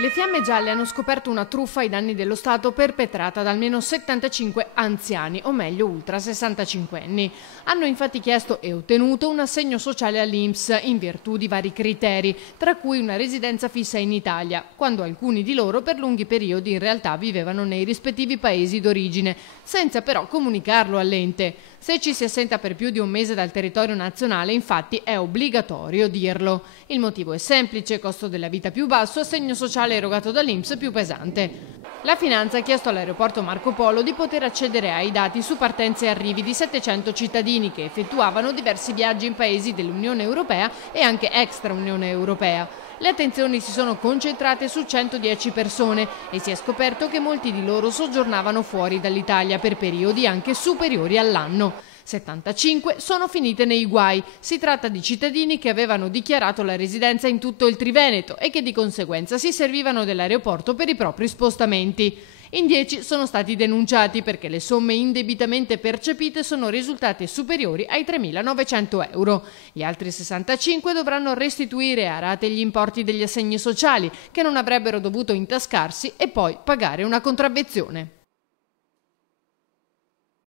Le Fiamme Gialle hanno scoperto una truffa ai danni dello Stato perpetrata da almeno 75 anziani, o meglio ultra 65enni. Hanno infatti chiesto e ottenuto un assegno sociale all'INPS in virtù di vari criteri, tra cui una residenza fissa in Italia, quando alcuni di loro per lunghi periodi in realtà vivevano nei rispettivi paesi d'origine, senza però comunicarlo all'ente. Se ci si assenta per più di un mese dal territorio nazionale, infatti, è obbligatorio dirlo. Il motivo è semplice: costo della vita più basso, assegno sociale erogato dall'INPS più pesante. La Finanza ha chiesto all'aeroporto Marco Polo di poter accedere ai dati su partenze e arrivi di 700 cittadini che effettuavano diversi viaggi in paesi dell'Unione Europea e anche extra Unione Europea. Le attenzioni si sono concentrate su 110 persone e si è scoperto che molti di loro soggiornavano fuori dall'Italia per periodi anche superiori all'anno. 75 sono finite nei guai. Si tratta di cittadini che avevano dichiarato la residenza in tutto il Triveneto e che di conseguenza si servivano dell'aeroporto per i propri spostamenti. In 10 sono stati denunciati perché le somme indebitamente percepite sono risultate superiori ai 3.900 euro. Gli altri 65 dovranno restituire a rate gli importi degli assegni sociali che non avrebbero dovuto intascarsi e poi pagare una contravvenzione.